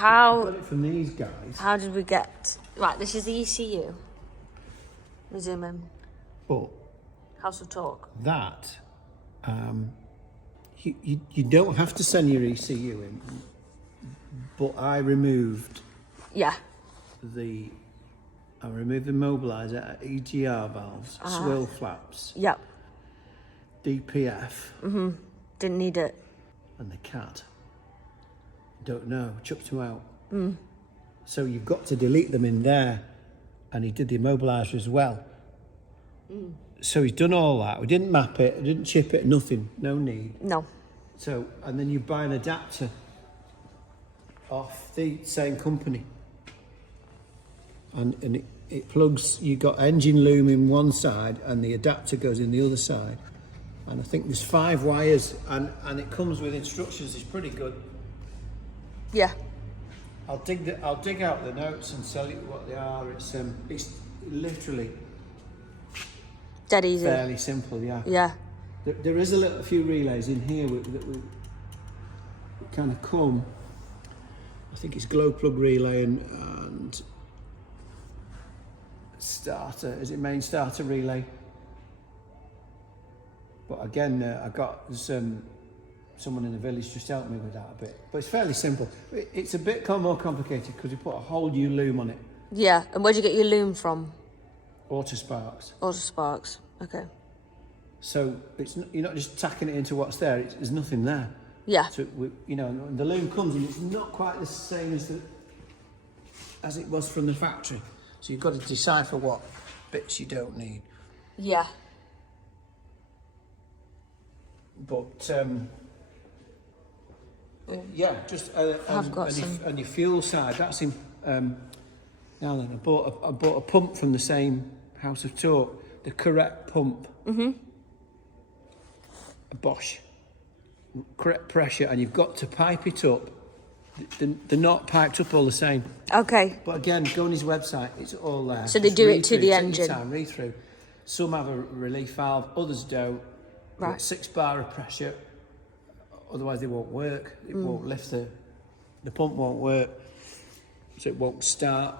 How? I got it from these guys. How did we get? Right, this is the ECU. We zoom in. But House of Talk. that, you don't have to send your ECU in. But I removed Yeah. the mobiliser, EGR valves, swill flaps, Yep. DPF, Didn't need it. and the cat. Don't know, chucked them out. So you've got to delete them in there, and he did the immobiliser as well. So he's done all that. We didn't map it, didn't chip it, nothing, no need. No. So, and then you buy an adapter off the same company, and it plugs. You got engine loom in one side, and the adapter goes in the other side. And I think there's 5 wires, and it comes with instructions. It's pretty good. Yeah. I'll dig out the notes and tell you what they are. It's literally Dead easy. fairly simple. Yeah. Yeah. There is a few relays in here that we kind of come. I think it's glow plug relay and starter. Is it main starter relay? But again, I got someone in the village just helped me with that a bit. But it's fairly simple. It's a bit more complicated because we put a whole new loom on it. Yeah. And where'd you get your loom from? Autosparks. Autosparks. Okay. So you're not just tacking it into what's there. There's nothing there. Yeah. So the loom comes and it's not quite the same as it was from the factory. So you've got to decipher what bits you don't need. Yeah. But yeah, just I've got and your fuel side. That's in. Now then, I bought a pump from the same House of Talk, the correct pump. A Bosch, correct pressure, and you've got to pipe it up. They're not piped up all the same. Okay. But again, go on his website; it's all there. So they do it to the engine. Read through. Some have a relief valve, others don't. Right. 6 bar of pressure, otherwise they won't work. It won't lift the pump won't work, so it won't start.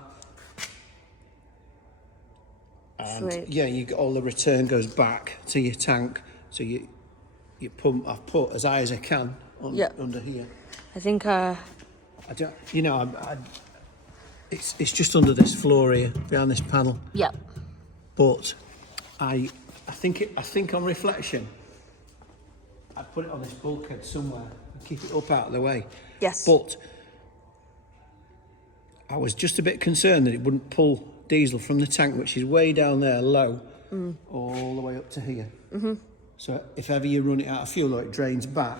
And Sweet. yeah, you get all the return goes back to your tank. So you pump. I've put as high as I can under here. I think. I don't. It's just under this floor here, behind this panel. Yeah. But I think on reflection, I'd put it on this bulkhead somewhere and keep it up out of the way. Yes. But I was just a bit concerned that it wouldn't pull diesel from the tank, which is way down there low, all the way up to here. So if ever you run it out of fuel or it drains back,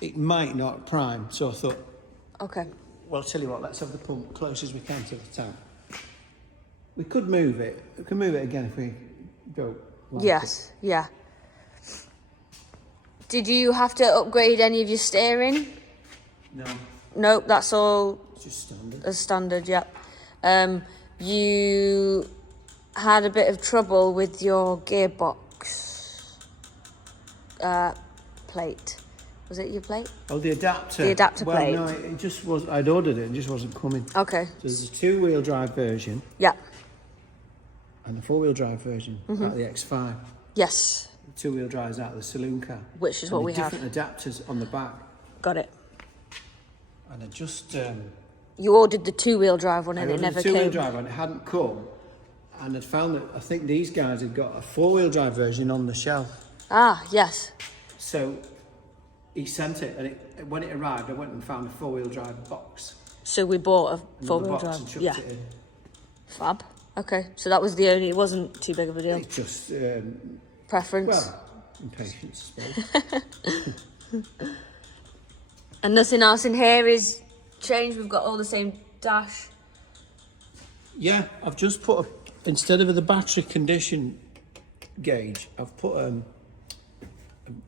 it might not prime. So I thought, Okay. well, I'll tell you what, let's have the pump close as we can to the tank. We could move it. We can move it again if we go. Like Yes. Yeah. Did you have to upgrade any of your steering? No, Nope, that's all it's just standard. as standard. Yep. You had a bit of trouble with your gearbox plate. Was it your plate? Oh, the adapter. The adapter well, plate. no, it just was. I'd ordered it, and it just wasn't coming. Okay. So there's a 2-wheel drive version Yeah. and a 4-wheel drive version out of the X5. Yes. The 2-wheel drive's out of the saloon car. Which is and what we have. different adapters on the back. Got it. And I just You ordered the 2-wheel drive one and it never the 2-wheel came. drive and it hadn't come. And I'd found that I think these guys had got a 4-wheel drive version on the shelf. Ah, yes. So he sent it, and when it arrived, I went and found a 4-wheel drive box. So we bought a Another 4-wheel box drive. and chucked Yeah. it in. Fab. Okay. So that was the only. It wasn't too big of a deal. It just Preference. well, impatience, I suppose. And nothing else in here is changed. We've got all the same dash. Yeah, I've just put instead of the battery condition gauge, I've put an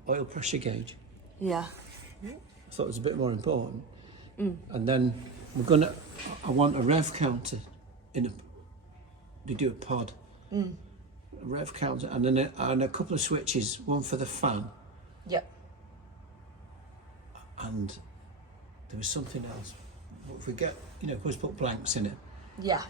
oil pressure gauge. Yeah. I thought it was a bit more important. And then I want a rev counter they do a pod. A rev counter and then a couple of switches, one for the fan. Yep. And there was something else. if we get, you know, let's put blanks in it, Yeah.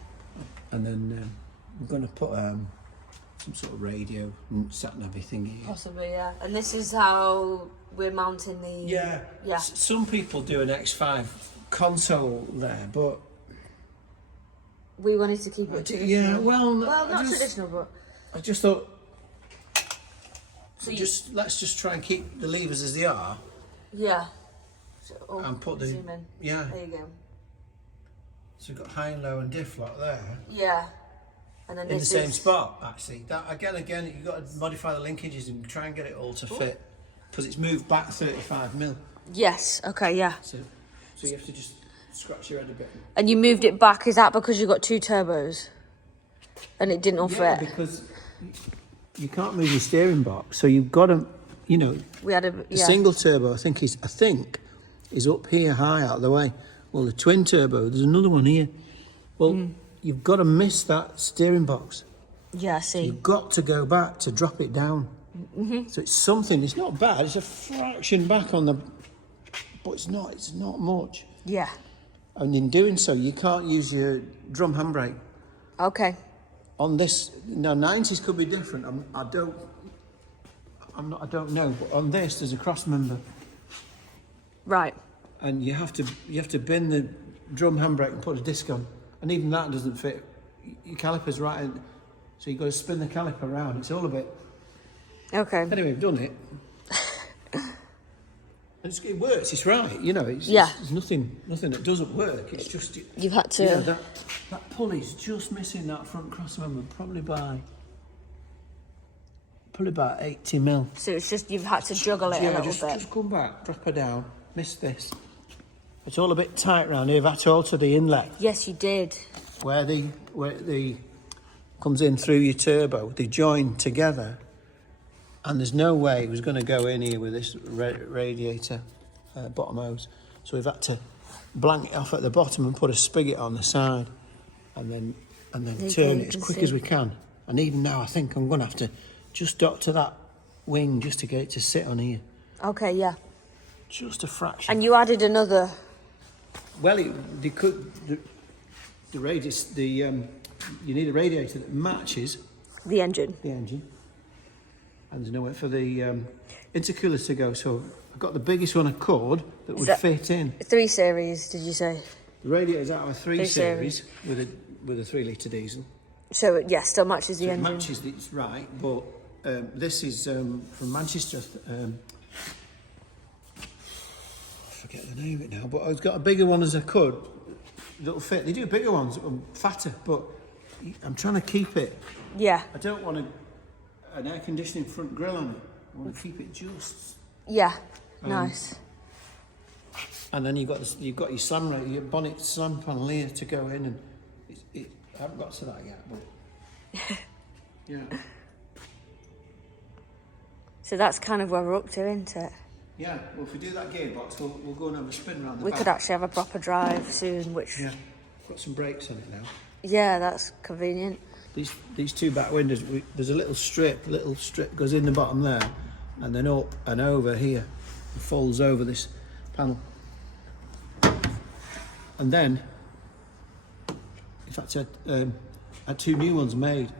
and then we're going to put some sort of radio and sat-nav thingy. Possibly, yeah. And this is how we're mounting the... Yeah. Yeah. Some people do an X5 console there, but... We wanted to keep it traditional. Yeah, well, not traditional, but... I just thought, So let's just try and keep the levers as they are. Yeah. And put the... Zoom in. Yeah. There you go. So we've got high and low and diff lock there. Yeah. And then in the same spot, actually. That again, you've got to modify the linkages and try and get it all to fit. Because it's moved back 35mm. Yes, okay, yeah. So you have to just scratch your head a bit. And you moved it back, is that because you've got 2 turbos? And it didn't all fit? Yeah, because you can't move your steering box, so you've got to, you know... We had the single turbo, I think is up here high out of the way. Well, the twin turbo, there's another one here. Well, you've got to miss that steering box. Yeah, I see. You've got to go back to drop it down. Mm-hmm. So it's something, it's not bad, it's a fraction back on the... But it's not much. Yeah. And in doing so, you can't use your drum handbrake. Okay. On this, now 90s could be different. I don't know. But on this, there's a cross member. Right. And you have to bend the drum handbrake and put a disc on, and even that doesn't fit. Your caliper's right in, so you've got to spin the caliper around. It's all a bit. Okay. Anyway, we've done it. And it works. It's right. You know. There's nothing that doesn't work. It's just you've had to. You know, that pulley's just missing that front cross member, probably by 80mm. So it's just you've had to juggle it a little bit. Just come back, drop her down, miss this. It's all a bit tight round here. I've had to alter the inlet. Yes, you did. Where the comes in through your turbo, they join together, and there's no way it was going to go in here with this radiator bottom hose. So we've had to blank it off at the bottom and put a spigot on the side, and then turn it as quick as we can. And even now, I think I'm going to have to just doctor that wing just to get it to sit on here. Okay, yeah. Just a fraction. And you added another. Well, the radius, you need a radiator that matches The engine. And there's nowhere for the intercooler to go. So I've got the biggest one I could that would fit in. 3 series, did you say? The radiator's out of a 3 series with a 3-litre diesel. So yeah, still matches the So engine. it matches, it's right, but this is from Manchester. I forget the name of it now, but I've got a bigger one as I could that'll fit. They do bigger ones, fatter, but I'm trying to keep it. Yeah. I don't want an air conditioning front grille on it. I want to keep it just. Yeah. Nice. And then you've got your slam your bonnet slam panel here to go in, and I haven't got to that yet, but yeah. So that's kind of where we're up to, isn't it? Yeah, well, if we do that gearbox, we'll go and have a spin around the We back. could actually have a proper drive soon, which... Yeah, got some brakes on it now. Yeah, that's convenient. These 2 back windows, there's a little strip goes in the bottom there, and then up and over here. It folds over this panel. And then, in fact, I had 2 new ones made.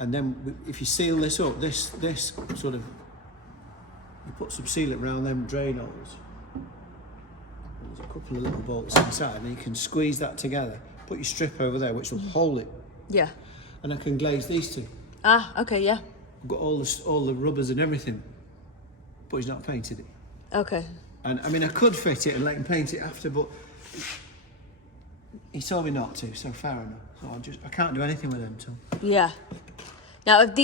And then if you seal this up, this sort of, you put some sealant around them drain holes. There's a couple of little bolts inside, and you can squeeze that together. Put your strip over there, which will hold it. Yeah. And I can glaze these 2. Ah, okay, yeah. I've got all the rubbers and everything, but he's not painted it. Okay. And I mean, I could fit it and let him paint it after, but he told me not to, so fair enough. So I can't do anything with them until. Yeah. Now, is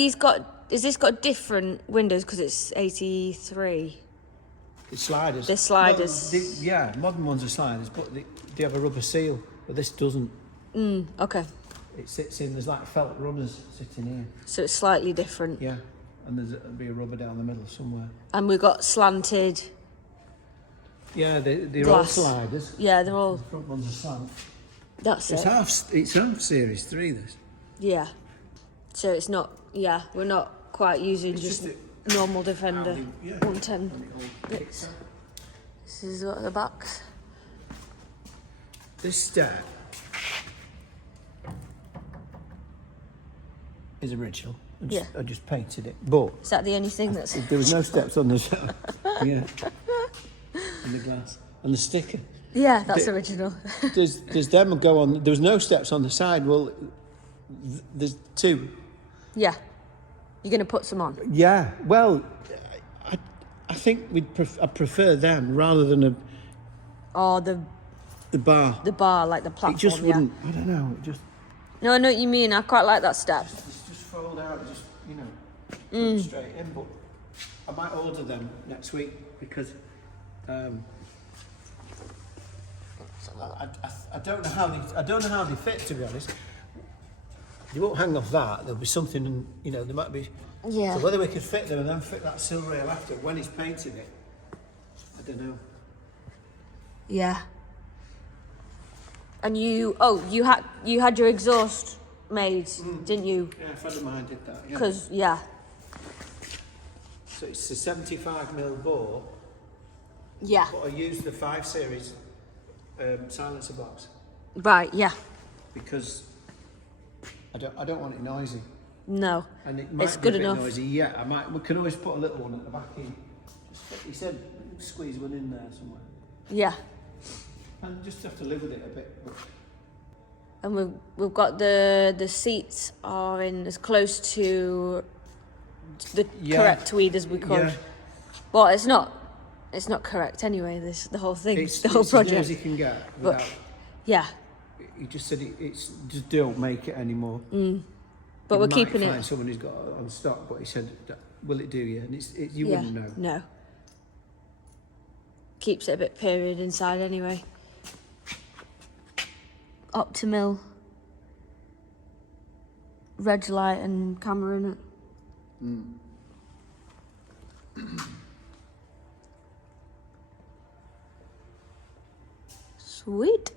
this got different windows because it's 83? The sliders. The sliders. Yeah, modern ones are sliders, but they have a rubber seal, but this doesn't. Okay. It sits in, there's like felt runners sitting here. So it's slightly different. Yeah, and there'll be a rubber down the middle somewhere. And we've got slanted. Yeah, they're glass. all sliders. Yeah, they're all. The front ones are slant. That's it. It's half series 3, this. Yeah. So it's not. Yeah, we're not quite using just normal Defender 110 bits. This is what the backs. This step is original. I just painted it, but Is that the only thing that's... there was no steps on the side. Yeah, and the glass and the sticker. Yeah, that's original. There's them go on. There was no steps on the side. Well, there's two. Yeah, you're gonna put some on. Yeah, well, I think I prefer them rather than the bar. The bar, like the platform. It just wouldn't. I don't know. It just. No, I know what you mean. I quite like that step. Just fold out. Just put straight in. But I might order them next week because. I don't know how they fit, to be honest. You won't hang off that. There'll be something, there might be. Yeah. So whether we could fit them and then fit that sill rail after when he's painted it, I don't know. Yeah. And you had your exhaust made, didn't you? Yeah, a friend of mine did that. Because So it's a 75mm bore. Yeah. But I used the 5 Series silencer box. Right. Yeah. Because I don't want it noisy. No. And it might it's be good a bit enough. noisy. Yeah, we can always put a little one at the back in. He said squeeze one in there somewhere. Yeah. And just have to live with it a bit. And we've got the seats are in as close to the correct tweed as we could. Yeah. But it's not correct anyway. The whole thing, the whole project. As near as you can get without. But, yeah. He just said it's just don't make it anymore. But we're keeping might it. find someone who's got it on stock, but he said, "Will it do you?" And you wouldn't know. No. Keeps it a bit period inside anyway. Optimal reg light and camera in it. Sweet.